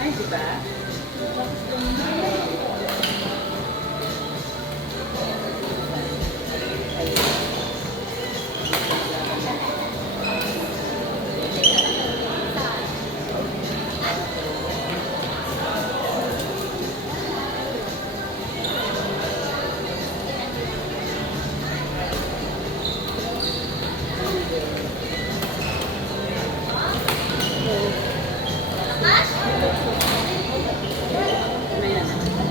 Ay, di ba? Ayan.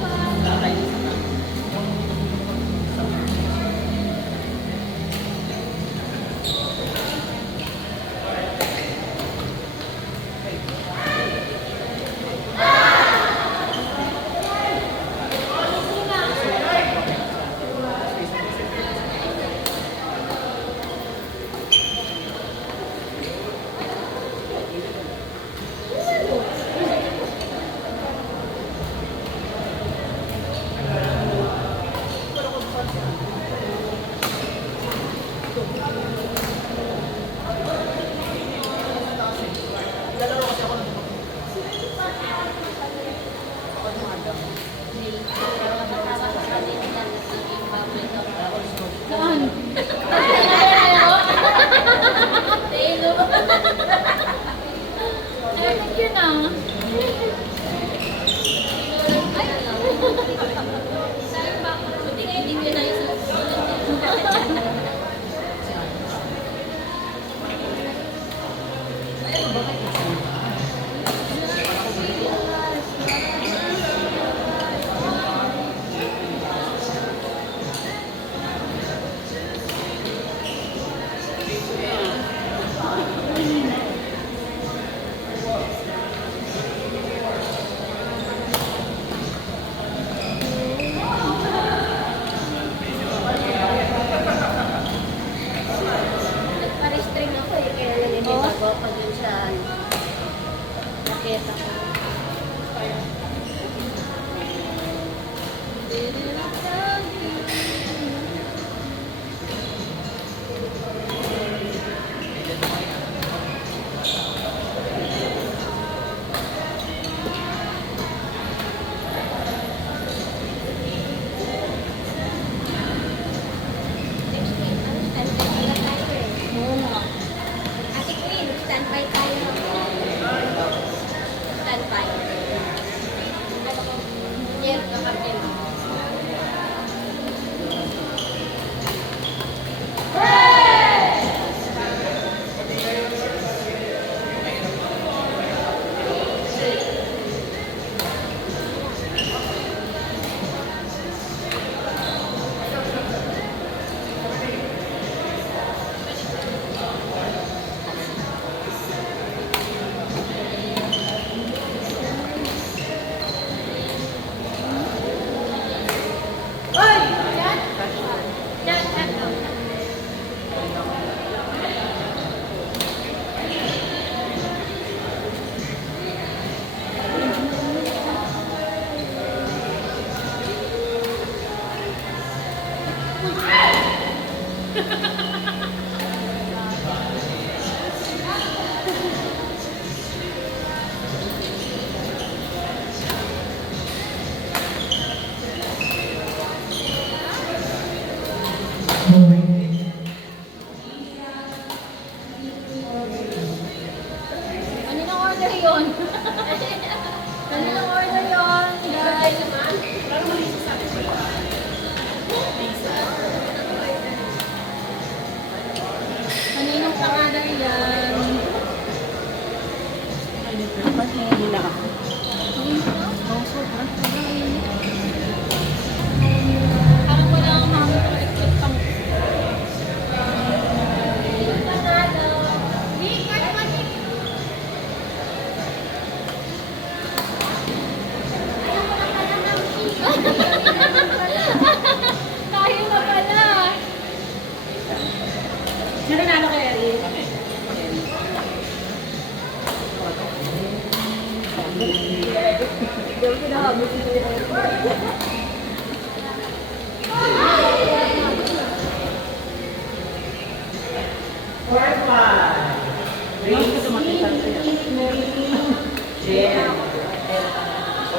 Yung pinahabot niya.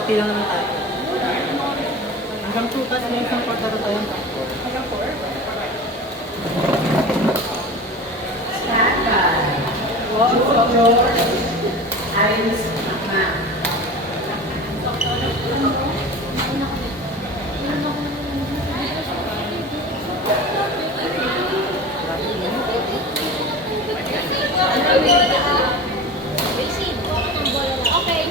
Okay lang naman tayo. Hanggang 2 tas may isang quarter tayo. Hanggang 4? Okay.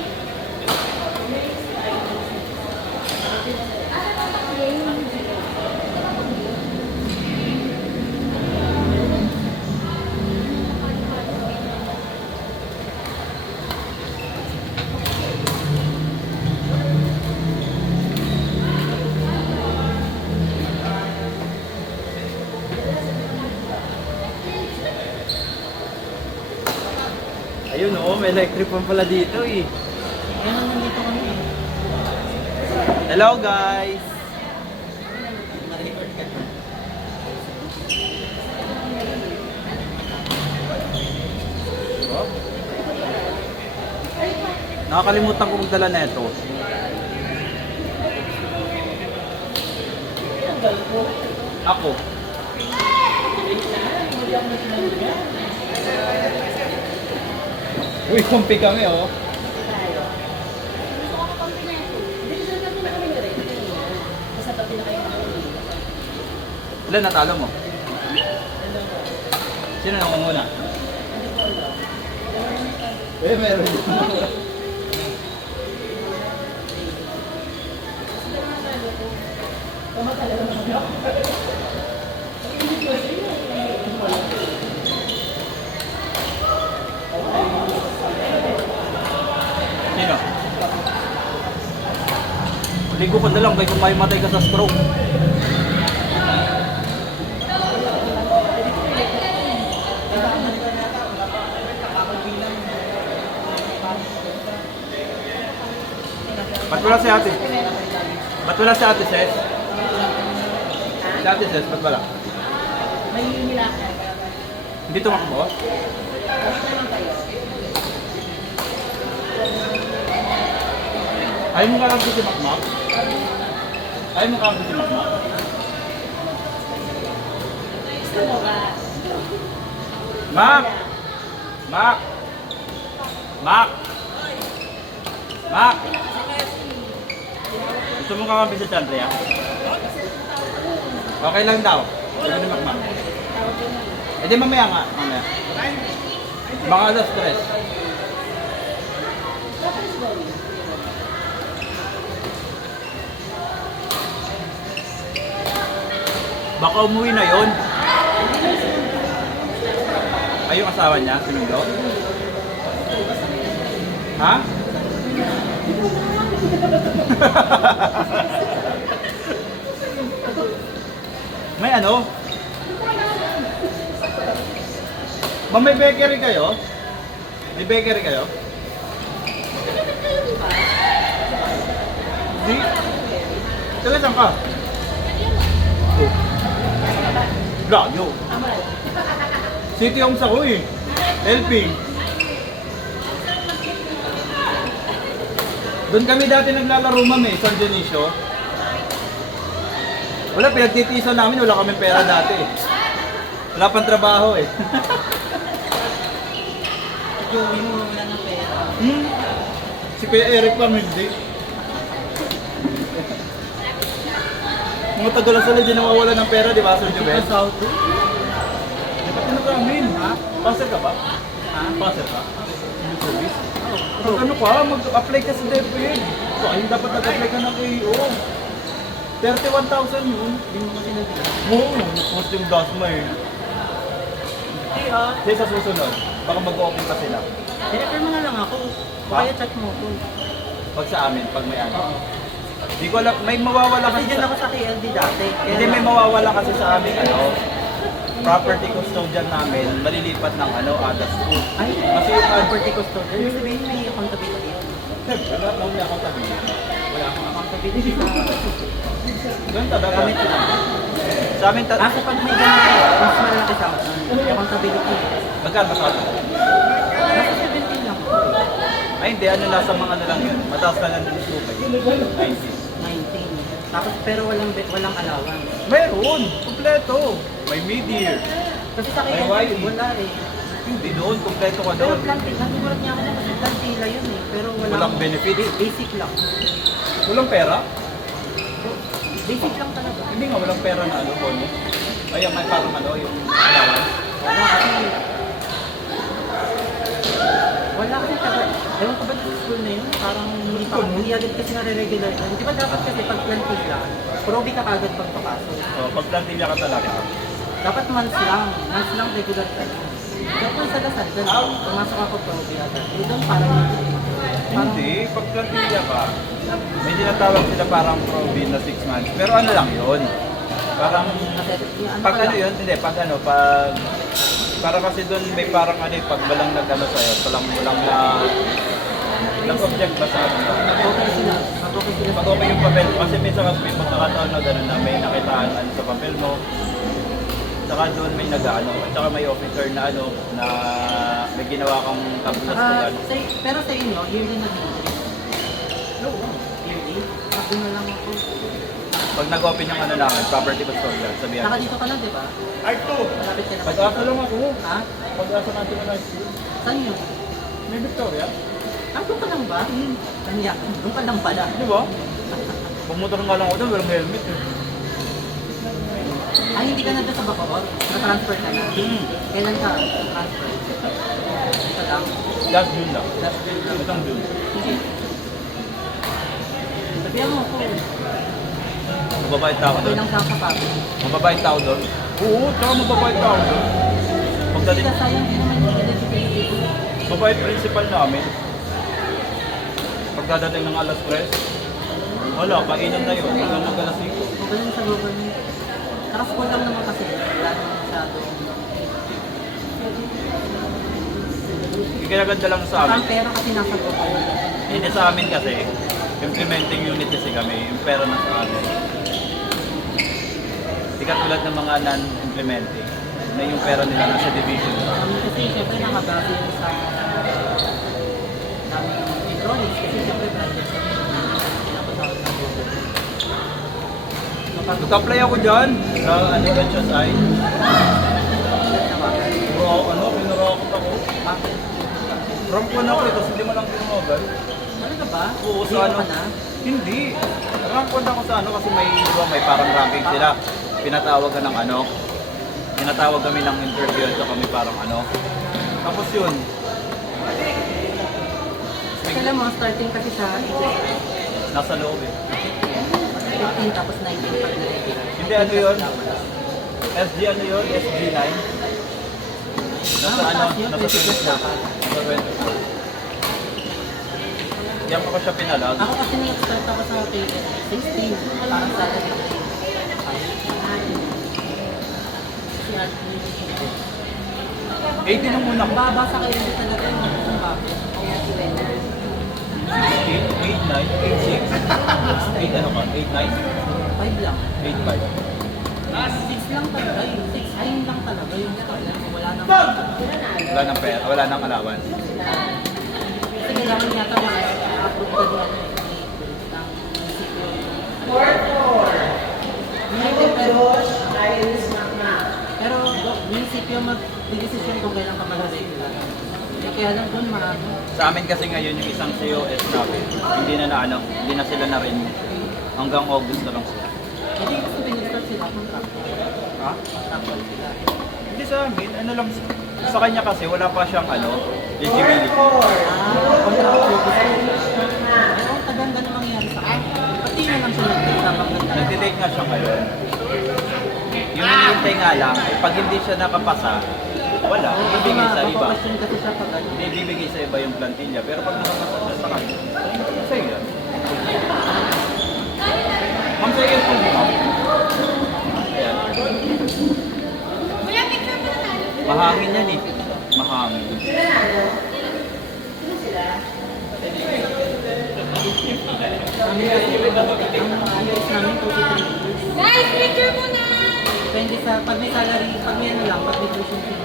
Ayun oo, may electric fan pala dito eh. Ayun lang nandito kami eh. Hello guys! Na-record ka na. Oh. Nakakalimutan ko magdala neto. Ako. Uy, kumpi kami oh. Ilan natalo mo? Sino nangunguna? Eh, meron yun. Sino? Ligo ko na lang, kaya kung may matay ka sa stroke. Ba't wala si ate? Ba't wala si ate Ses? Si ate Ses, ba't wala? May nila. Hindi tumakbo? Ayaw mo kakabit si Makmak? Ayaw mo kakabit si Makmak? Mak! Mak! Mak! Mak! Gusto mo kakabit si Chandria? Okay lang daw. Sabi ni Makmak. Eh di mamaya nga. Mamaya. Mga alas 3. Baka umuwi na yon. Ay, yung asawa niya, sinundo? Ha? May ano? Ma'am, may bakery kayo? May bakery kayo? Di? Taga saan ka? Oh. Layo. City Homes ako eh. Helping. Doon kami dati naglalaro ma'am eh, San Dionisio. Wala, pinagtitiisan namin, wala kaming pera dati eh. Wala pang trabaho eh. Joey mo wala ng pera. Si Kuya Eric pa hindi. Mga tagalasal hindi nawawala ng pera, di ba, Sir Jubel? Sa auto? Dapat ano ka amin, ha? Passer ka ba? Ha? Passer ka? Civil service? Pag ano ka, mag-apply ka sa DepEd. So, ayun dapat nag-apply ka ng AO. 31,000 yun. Hindi mo kasi nandito. Oo, nag-post yung DASMA eh. Kasi sa susunod, baka mag-open pa sila. I-refer mo na lang ako. O Ha? kaya chat mo ko. Pag sa amin, pag may ano. Oo. Di ko alam, may mawawala Kasi kasi dyan sa... ako sa KLD dati. Hindi, may mawawala kasi sa amin, ano, property custodian namin, malilipat ng ano, ADA school. Ay, Kasi property custodian. Ibig sabihin may accountability yun. Siyempre, wala na ako sabihin. Pinili sa Ganun talaga. gamit lang. Sa amin, Kaso pag may ganito, mas malaki sa akin. Accountability. magkano ba sa atin? Nasa 17 lang. Ay hindi, ano nasa mga ano lang yun. Mataas na lang ng tubig. 90. 19. Tapos pero walang allowance. Meron! Kompleto! May mid-year. Kasi sa May akin, YE. wala eh. Hindi doon, kompleto ka Pero doon. planting, nasugulat niya ako na kasi plantila yun eh. Pero Walang benefits? Basic lang. Walang pera? Basic lang talaga. Hindi nga, walang pera na ano, bonus. Ay, may parang ano, yung allowance. Wala kasi. Wala kasi taga. Ewan ko ba sa school na yun? Parang hindi agad kasi nare-regular yun. Di ba dapat kasi pag plantila, probi ka kagad pagpapasok. So, pag plantilla ka talaga. Dapat months lang regular ka. Dapat sa Lasal, pumasok ako probi agad. Eh doon parang Hindi, pag plantilla ka, may tinatawag sila parang probi na 6 months. Pero ano lang yun? Parang, pag ano yun, hindi, pag ano, pag, para kasi doon may parang ano, pag walang nag-ano sa'yo, walang na, nag-object ba sa ano? Okay sila. Okay sila. Pag okay yung papel, kasi minsan kasi may pagkakataon na gano'n na may nakitaan ano, sa papel mo, saka doon may nag-ano, at saka may officer na ano, na may ginawa kang tablas na gano'n. Pero sa inyo, yearly na din. Yearly? Sabi na lang ako. Pag nag-open yung ano namin, property custodian, sabihan. Saka dito ka lang, di ba? Art 2! Malapit ka na. Pag-asa lang ako. Ha? Pag-asa natin na life school. Saan yun? May Victoria. Doon ka lang ba? Ano yan? Doon ka lang pala. Di ba? Pumotor nga lang ako doon, walang helmet eh. Ay, hindi ka na doon sa Bacoor? Na-transfer ka na? Kailan ka transfer? Ito lang. Last June lang. Last year lang. Itong June. Sige. Sabihan mo ako. Mababayad tao Okay doon. lang sa kapatid. Mababayad tao doon. Oo, tsaka mababayad tao doon. Hindi Pagdating, ka sayang, hindi naman hindi ka educated. mabayad principal namin. Pagdadating ng alas 3, wala, kainan na yun. Hanggang ng alas 5. O ganun sa government. Saka school lang naman kasi. Wala naman masyado. Ikinaganda lang sa Saka amin. ang pera kasi nasa government. Hindi sa amin kasi, implementing unit kasi kami, yung pera na sa amin. Hindi katulad ng mga non-implementing, na yung pera nila nasa division. Kami kasi syempre nakabase yun sa daming enrollees kasi syempre private kami. Pinapasahod ng government. So pag Nag-apply ako dyan sa ano, HSI. nawagan, Bro, ano, pinarakot ako. bakit? Rank 1 ako eh, tapos hindi mo lang pinumogal. Talaga ba? Oo, Hindi sa ano? ka na? Hindi. Rank 1 ako sa ano kasi may, di ba, may parang ranking sila. Pinatawag ka ng ano, tinatawag kami ng interview at kami parang ano. Tapos yun, Kasi alam mo, starting kasi sa HSI, nasa loob eh. 15 tapos 19 pag na-regular. Hindi, ano yun? SG ano yun? SG9? Nasa ano? mataas yun, Nasa 20 plus 24. dapat. Nasa 24. Diyan ko siya pinalag. Ako kasi nag-start ako sa PN, 16, parang salary ko. Si Ate, 80 nung una ko. babasa kayo din talaga yung kung bakit. Kaya si Wena. 8, 8, 9, 8, 6. 8 ano ka? 8, 9? 5 lang. 8, 5. 6 lang talaga yung 6. Ayun lang talaga yung start. Wala nang Wala nang pera, wala nang allowance. kasi kailangan yata ma-approve ka doon ng munisipyo. Pero munisipyo mag-decision kung kailan ka mag-regular. Kaya lang doon maano. Sa amin kasi ngayon yung isang COS namin, hindi na sila na-renew. Hanggang August na lang sila. Hindi gusto pinag-start sila contractor. Ha? Contractor sila. Hindi sa amin, ano lang, sa kanya kasi wala pa siyang ano, eligibility. Contractor gusto nila. Pero tagang ganun mangyayari sa akin. Pati na lang siya nagtapang ng Nagtitake nga siya ngayon. Yung hinihintay nga lang, pag hindi siya nakapasa, wala, ibibigay sa iba. Mapapasyon kasi siya pag ano. Hindi ibibigay sa iba yung plantilla, pero pag nakapasa siya sa kanya, sa iyo. Ma'am, sa iyo po mo. Ayan. Mahangin yan eh. Mahangin. Kami kasi is namin 2 to 3 years. Guys, picture muna! Depende sa, pag may salary, pag may ano lang, pag may tuition fee